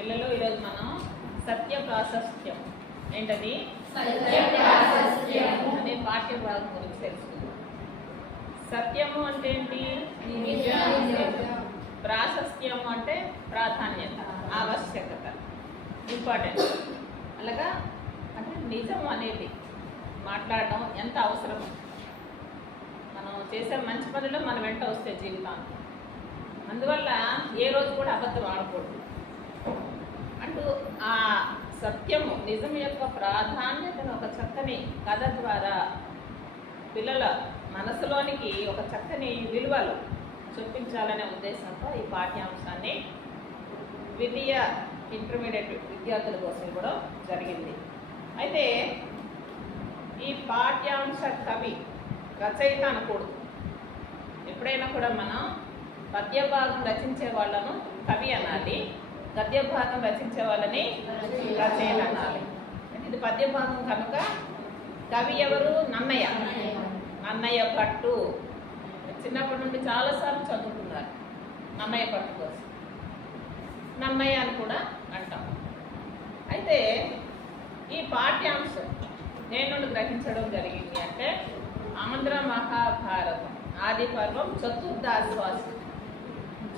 పిల్లలు ఈరోజు మనం సత్య ప్రాశస్త్యం ఏంటది అనే పాఠ్య భాగం గురించి తెలుసుకుందాం. సత్యము అంటే ఏంటి? ప్రాశస్త్యము అంటే ప్రాధాన్యత, ఆవశ్యకత, ఇంపార్టెన్స్. అలాగా అంటే నిజం అనేది మాట్లాడడం ఎంత అవసరం. మనం చేసే మంచి పనులు మన వెంట వస్తే జీవితానికి, అందువల్ల ఏ రోజు కూడా అబద్ధం ఆడకూడదు అంటూ ఆ సత్యము నిజం యొక్క ప్రాధాన్యతను ఒక చక్కని కథ ద్వారా పిల్లల మనసులోనికి ఒక చక్కని విలువలు చూపించాలనే ఉద్దేశంతో ఈ పాఠ్యాంశాన్ని ద్వితీయ ఇంటర్మీడియట్ విద్యార్థుల కోసం కూడా జరిగింది. అయితే ఈ పాఠ్యాంశ కవి రచయిత అనకూడదు. ఎప్పుడైనా కూడా మనం పద్యభాగం రచించే వాళ్ళను కవి అనాలి, గద్యభాగం రచించే వాళ్ళని రచయిత అనాలి. ఇది పద్యభాగం కనుక కవి ఎవరు? నన్నయ్య. నన్నయ్య పట్టు చిన్నప్పటి నుండి చాలాసార్లు చదువుకున్నారు. నన్నయ్య పట్టు కోసం నన్నయ్య అని కూడా అంటాం. అయితే ఈ పాఠ్యాంశం నేను గ్రహించడం జరిగింది అంటే ఆంధ్ర మహాభారతం ఆది పర్వం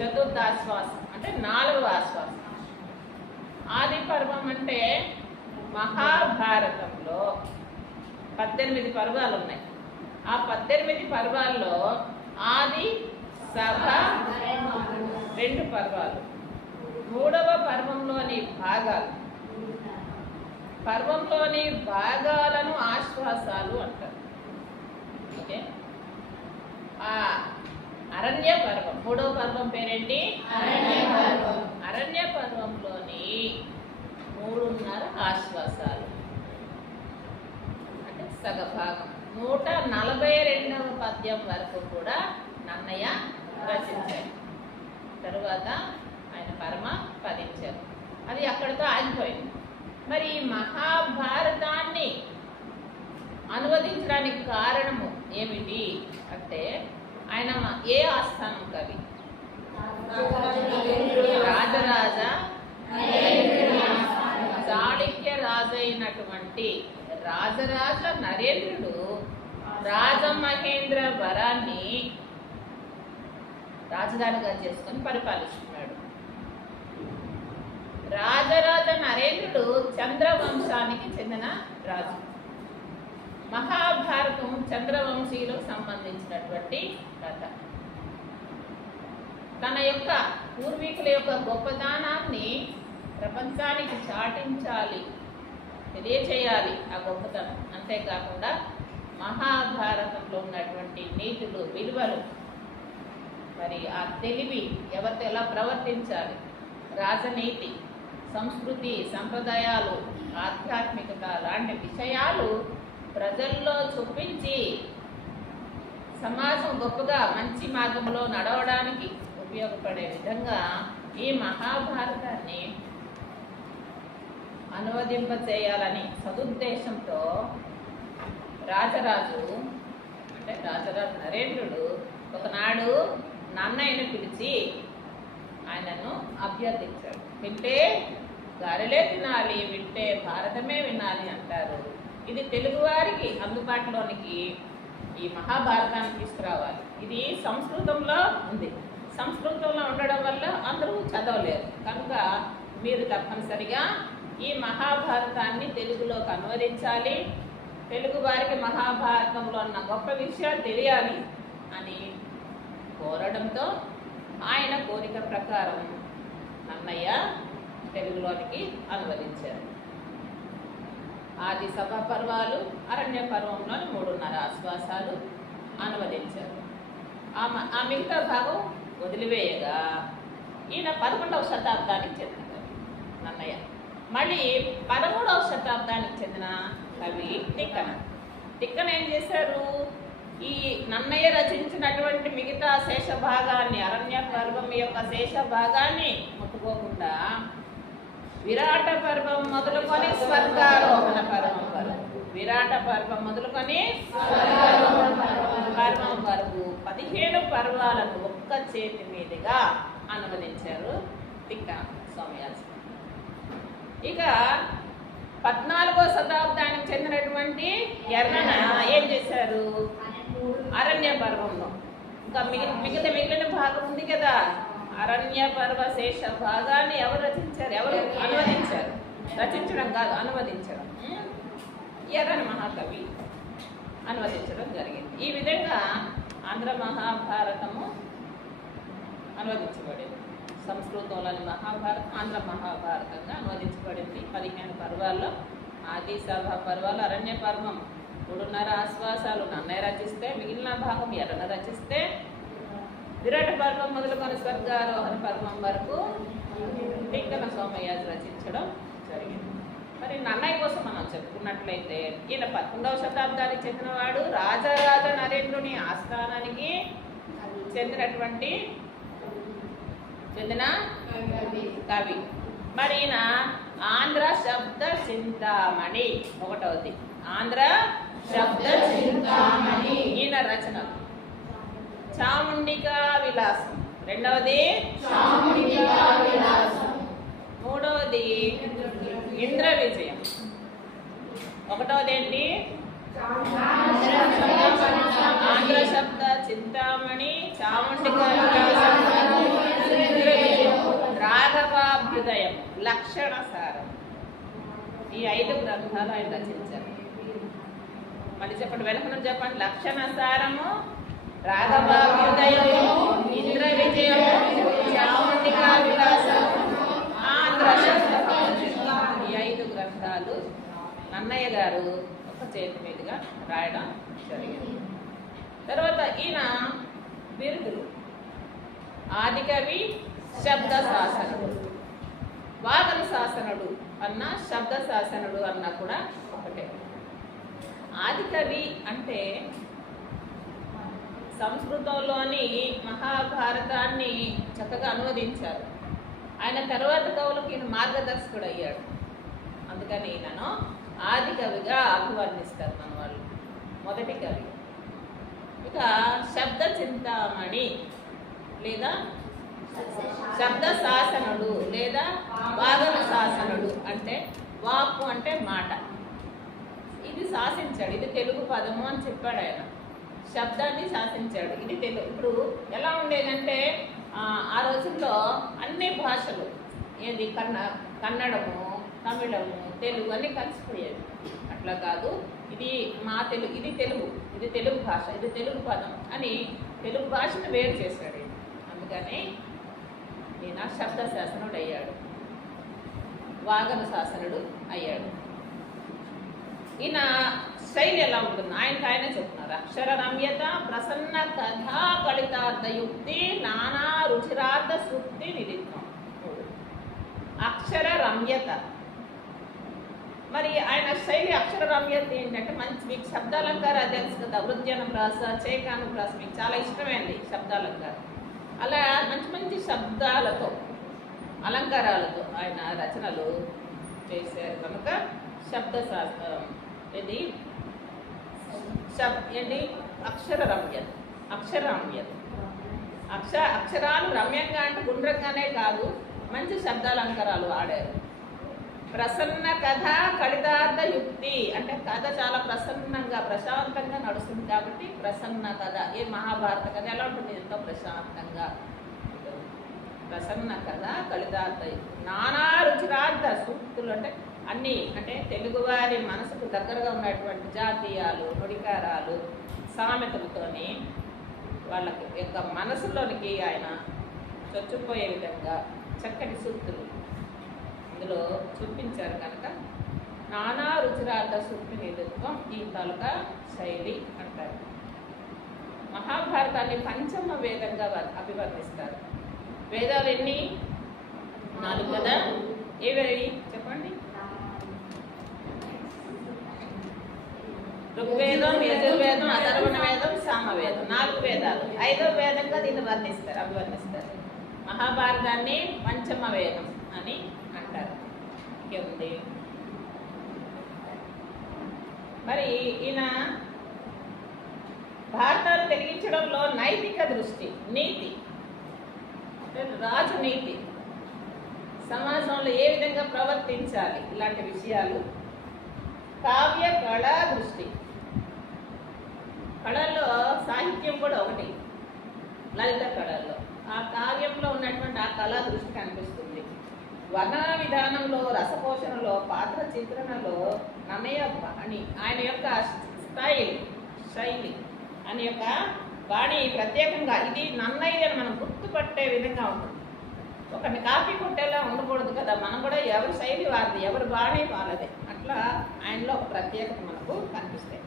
చతుర్థాశ్వాసం అంటే 4వ ఆశ్వాసం. ఆది పర్వం అంటే మహాభారతంలో 18 పర్వాలు ఉన్నాయి. ఆ 18 పర్వాల్లో ఆది, సభ 2 పర్వాలు. 3వ పర్వంలోని భాగాలను ఆశ్వాసాలు అంటారు. ఓకే, ఆ అరణ్య పర్వం 3వ పర్వం పేరేంటి? అరణ్య పర్వంలోని 3.5 ఆశ్వాసాలు అంటే సగభాగం. 142వ పద్యం వరకు కూడా నన్నయ్య రచించారు. తరువాత ఆయన పరమ పదించారు. అది అక్కడితో ఆగిపోయింది. మరి ఈ మహాభారతాన్ని అనువదించడానికి కారణము ఏమిటి అంటే ఆయన ఏ ఆస్థానం కవి? రాజరాజ చాళుక్య రాజైనటువంటి రాజరాజ నరేంద్రుడు రాజమహేంద్ర వరాన్ని రాజధానిగా చేసుకొని పరిపాలిస్తున్నాడు. రాజరాజ నరేంద్రుడు చంద్రవంశానికి చెందిన రాజు. మహాభారతం చంద్రవంశీయులకు సంబంధించినటువంటి కథ. తన యొక్క పూర్వీకుల యొక్క గొప్పదానాన్ని ప్రపంచానికి చాటించాలి, తెలియచేయాలి ఆ గొప్పతనం. అంతేకాకుండా మహాభారతంలో ఉన్నటువంటి నీతులు, విలువలు, మరి ఆ తెలివి, ఎవరితో ఎలా ప్రవర్తించాలి, రాజనీతి, సంస్కృతి, సంప్రదాయాలు, ఆధ్యాత్మికత లాంటి విషయాలు ప్రజల్లో చూపించి సమాజం గొప్పగా మంచి మార్గంలో నడవడానికి ఉపయోగపడే విధంగా ఈ మహాభారతాన్ని అనువదింపచేయాలని సదుద్దేశంతో రాజరాజు నరేంద్రుడు ఒకనాడు నన్నయ్యను పిలిచి ఆయనను అభ్యర్థించాడు. వింటే గారెలే తినాలి, వింటే భారతమే వినాలి అంటారు. ఇది తెలుగువారికి అందుబాటులోనికి ఈ మహాభారతాన్ని తీసుకురావాలి. ఇది సంస్కృతంలో ఉంది. సంస్కృతంలో ఉండడం వల్ల అందరూ చదవలేరు. కనుక మీరు తప్పనిసరిగా ఈ మహాభారతాన్ని తెలుగులోకి అనువదించాలి, తెలుగు వారికి మహాభారతంలో ఉన్న గొప్ప విషయాలు తెలియాలి అని కోరడంతో ఆయన కోరిక ప్రకారం నన్నయ్య తెలుగులోనికి అనువదించారు. ఆది సభ పర్వాలు, అరణ్య పర్వంలోని 3.5 ఆశ్వాసాలు అనువదించారు. ఆ మిగతా భాగం వదిలివేయగా ఈయన 11వ శతాబ్దానికి చెందిన నన్నయ్య. మళ్ళీ 13వ శతాబ్దానికి చెందిన కవి తిక్కన ఏం చేశారు? ఈ నన్నయ్య రచించినటువంటి మిగతా శేష భాగాన్ని, అరణ్య పర్వం యొక్క శేష భాగాన్ని ముట్టుకోకుండా విరాట పర్వం మొదలుకొని స్వర్గారోహణ పర్వం వరకు, విరాట పర్వం మొదలుకొని పర్వం వరకు 15 పర్వాలను ఒక్క చేతి మీదుగా అనువదించారు తిక్కన సోమయాజి. ఇక 14వ శతాబ్దానికి చెందినటువంటి ఎర్రన ఏం చేశారు? అరణ్య పర్వంలో ఇంకా మిగిలిన భాగం ఉంది కదా, అరణ్య పర్వ శేష భాగాన్ని ఎవరు రచించారు? ఎవరు అనువదించారు? రచించడం కాదు, అనువదించడం. ఎర్రని మహాకవి అనువదించడం జరిగింది. ఈ విధంగా ఆంధ్ర మహాభారతము అనువదించబడింది. సంస్కృతంలోని మహాభారతం ఆంధ్ర మహాభారతంగా అనువదించబడింది. 15 పర్వాల్లో ఆది సభ పర్వాలు, అరణ్య పర్వం 3.5 ఆశ్వాసాలు నన్నయ్య రచిస్తే, మిగిలిన భాగం ఎర్రన రచిస్తే, విరాట పర్వం మొదలుకొని స్వర్గారోహణ పర్వం వరకు తిక్కన సోమయాజు రచించడం జరిగింది. మరి నన్నయ్య కోసం మనం చెప్పుకున్నట్లయితే ఈయన 11వ శతాబ్దానికి చెందినవాడు, రాజరాజ నరేంద్రుని ఆస్థానానికి చెందిన కవి. మరి ఈయన ఆంధ్ర శబ్ద చింతామణి ఒకటవది, ఆంధ్ర శబ్ద చింతామణి ఈయన రచన. చాముండికా విలాసం రెండవది, మూడవది ఇంద్ర విజయం. ఒకటవది ఏంటి? ఆంధ్ర శబ్ద చింతామణి, చాముండికా విలాసం, రాఘవాభ్యుదయం, లక్షణ సారం. ఈ 5 గ్రంథాలు ఆయన రచించారు. మళ్ళీ చెప్పండి, వెనక చెప్పండి. లక్షణ సారము, రాఘవాభ్యుదయము, ఇంద్ర విజయము, చాముండికా విలాసము, ఆంధ్ర శబ్ద. ఈ 5 గ్రంథాలు నన్నయ్య గారు ఒక చేతి మీదుగా రాయడం జరిగింది. తర్వాత ఈయన బిరుదులు: ఆదికవి, శబ్ద శాసనుడు, వాగన శాసనుడు అన్న, శబ్ద శాసనుడు అన్న కూడా ఒకటే. ఆదికవి అంటే సంస్కృతంలోని మహాభారతాన్ని చక్కగా అనువదించారు. ఆయన తర్వాత కవులకు ఈయన మార్గదర్శకుడు అయ్యాడు. అందుకని ఈయనను ఆది కవిగా అభివర్ణిస్తారు మన వాళ్ళు, మొదటి కవి. ఇక శబ్ద చింతామణి లేదా శబ్ద శాసనుడు లేదా వాగన శాసనుడు అంటే వాక్కు అంటే మాట. ఇది శాసించాడు, ఇది తెలుగు పదము అని చెప్పాడు ఆయన. శబ్దాన్ని శాసించాడు, ఇది తెలుగు. ఇప్పుడు ఎలా ఉండేదంటే ఆ రోజుల్లో అన్ని భాషలు ఏది కన్నడము, తమిళము, తెలుగు అన్నీ కలిసిపోయేవి. అట్లా కాదు, ఇది మా తెలుగు, ఇది తెలుగు, ఇది తెలుగు భాష, ఇది తెలుగు పదం అని తెలుగు భాషను వేరు చేశాడు. అందుకని ఈయన శబ్ద శాసనుడు అయ్యాడు, వాగన శాసనుడు అయ్యాడు. ఈయన శైలి ఎలా ఉంటుంది ఆయనకు చెప్తున్నారు. అక్షర రమ్యత, ప్రసన్న కథా కలితార్థ యుక్తి, నానా రుచిరార్థ సూక్తి నిధిత్వం. అక్షర రమ్యత, మరి ఆయన శైలి అక్షర రమ్యత ఏంటంటే మంచి, మీకు శబ్దాలంకారం తెలుసు కదా, వృద్ధ్యనుప్రాస, చేకానుప్రాస మీకు చాలా ఇష్టమైంది శబ్దాలంకారం. అలా మంచి మంచి శబ్దాలతో, అలంకారాలతో ఆయన రచనలు చేశారు కనుక శబ్ద శాస్త్రం ఇది ఏంటి? అక్షర రమ్యత. అక్షర రమ్యత, అక్షరాలు రమ్యంగా అంటే గుండ్రంగానే కాదు, మంచి శబ్దాలంకారాలు ఆడారు. ప్రసన్న కథ కలితార్థ యుక్తి అంటే కథ చాలా ప్రసన్నంగా ప్రశాంతంగా నడుస్తుంది కాబట్టి ప్రసన్న కథ. ఏ మహాభారత కథ ఎలా ఉంటుంది? ఎంతో ప్రశాంతంగా. ప్రసన్న కథ కలితార్థ యుక్తి, నానా రుచిరార్థ సూక్తులు అంటే అన్నీ, అంటే తెలుగువారి మనసుకు దగ్గరగా ఉన్నటువంటి జాతీయాలు, నుడికారాలు, సామెతలతోని వాళ్ళకి యొక్క మనసులోనికి ఆయన చొచ్చుపోయే విధంగా చక్కటి సూక్తులు ఇందులో చూపించారు కనుక నానా రుచిరార్థ సూక్తి నిధిత్వం ఈ తాలూకా శైలి అంటారు. మహాభారతాన్ని పంచమ వేదంగా అభివర్ణిస్తారు. వేదాలు ఎన్ని? 4 కదా. ఏవేవి చెప్పండి? ఋగ్వేదం, యజుర్వేదం, అథర్వణ వేదం, సామవేదం, 4 వేదాలు. 5వ వేదంగా దీన్ని అభివర్ణిస్తారు. మహాభారతాన్ని పంచమ వేదం అని అంటారు. ఇంకేముంది? మరి ఈయన భారతాన్ని తెలిగించడంలో నైతిక దృష్టి, నీతి, రాజనీతి, సమాజంలో ఏ విధంగా ప్రవర్తించాలి, ఇలాంటి విషయాలు. కావ్య కళా దృష్టి. కళల్లో సాహిత్యం కూడా ఒకటి, లలిత కళల్లో. ఆ కావ్యంలో ఉన్నటువంటి ఆ కళా దృష్టి కనిపిస్తుంది. వర్ణన విధానంలో, రసపోషణలో, పాత్ర చిత్రణలో నన్నయ్య అని ఆయన యొక్క శైలి అని యొక్క బాణి ప్రత్యేకంగా ఇది నన్నయ్య అని మనం గుర్తుపట్టే విధంగా ఉంటుంది. ఒకరిని కాపీ కొట్టేలా ఉండకూడదు కదా, మనం కూడా ఎవరి శైలి వారిది, ఎవరి బాణి వాళ్ళదే. అట్లా ఆయనలో ఒక ప్రత్యేకత మనకు కనిపిస్తాయి.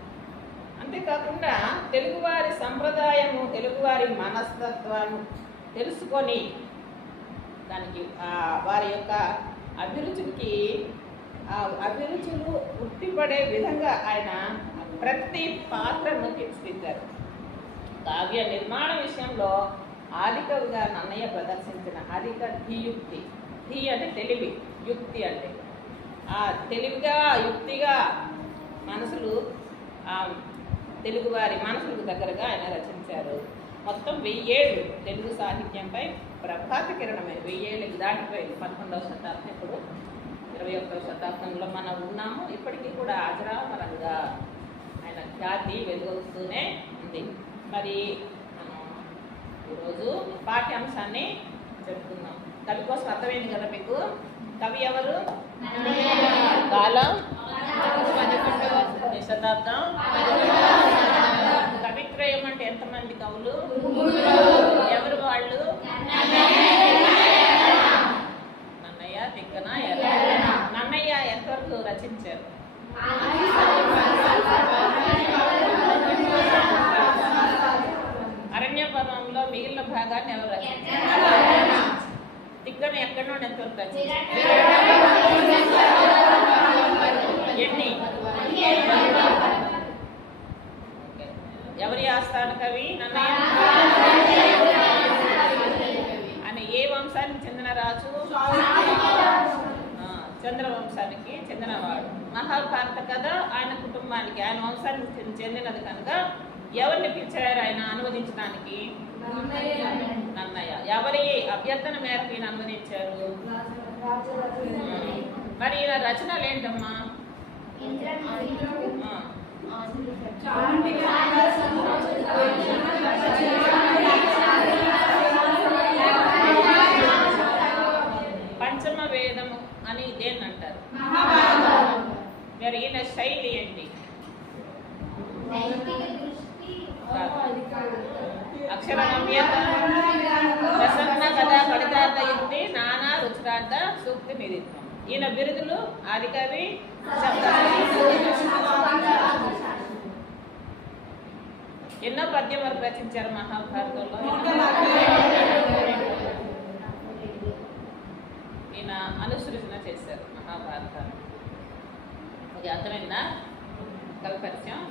అంతేకాకుండా తెలుగువారి సంప్రదాయము, తెలుగువారి మనస్తత్వాన్ని తెలుసుకొని దానికి వారి యొక్క అభిరుచులు ఉట్టిపడే విధంగా ఆయన ప్రతి పాత్రను తీర్చిదిద్దారు. కావ్య నిర్మాణ విషయంలో ఆదికవిగా నన్నయ్య ప్రదర్శించిన అధిక ధీయుక్తి. ధీ అంటే తెలివి, యుక్తి అంటే తెలివిగా, యుక్తిగా తెలుగువారి మనసులకు దగ్గరగా ఆయన రచించారు. మొత్తం 1000 ఏళ్ళు తెలుగు సాహిత్యంపై ప్రభాత కిరణమే. 1000 ఏళ్ళకి దాటిపోయింది. 11వ శతాబ్దం, ఇప్పుడు 21వ శతాబ్దంలో మనం ఉన్నాము. ఇప్పటికీ కూడా అజరామరంగా ఆయన ఖ్యాతి వెలుగొస్తూనే ఉంది. మరి ఈరోజు పాఠ్యాంశాన్ని చెప్తున్నాం. కవి కోసం అర్థమైంది కదా మీకు. కవి ఎవరు? కాలం 11వ శతాబ్దం. కవిత్రయం అంటే ఎంతమంది కవులు? ఎవరు వాళ్ళు? నన్నయ్య, తిక్కన, ఎర్రన. నన్నయ్య ఎంతవరకు రచించారు? అరణ్యపర్వంలో మిగిలిన భాగాన్ని ఎవరు రచించారు? తిక్కన ఎక్కడి నుండి ఎంతవరకు రచించారు? ఎన్ని? ఎవరి ఆస్థాన కవి? నన్నయ్య. ఆయన ఏ వంశానికి చెందిన రాజు? చంద్రవంశానికి చెందినవాడు. మహాభారత కథ ఆయన కుటుంబానికి, ఆయన వంశానికి చెందినది కనుక ఎవరిని పిలిచారు ఆయన అనువదించడానికి? నన్నయ్య. ఎవరి అభ్యర్థన మేరకు ఈయన అనువదించారు? మరి ఈయన రచనలు ఏంటమ్మా? పంచమ వేదము అని దేన్ని అంటారు? మరి ఈయన శైలి ఏంటి? అక్షర నమ్యత, ప్రసన్న కథ, ఫలితార్థ యుక్తి, నానా రుచిరార్థ సూక్తి నిధిత్వం. ఈయన బిరుదులు ఆదికవి, ఎన్నో పద్యం వరకు రచించారు మహాభారతంలో. ఈయన అనుసృజన చేశారు మహాభారతాన్ని. అది అర్థమైందా? కవి పరిచయం.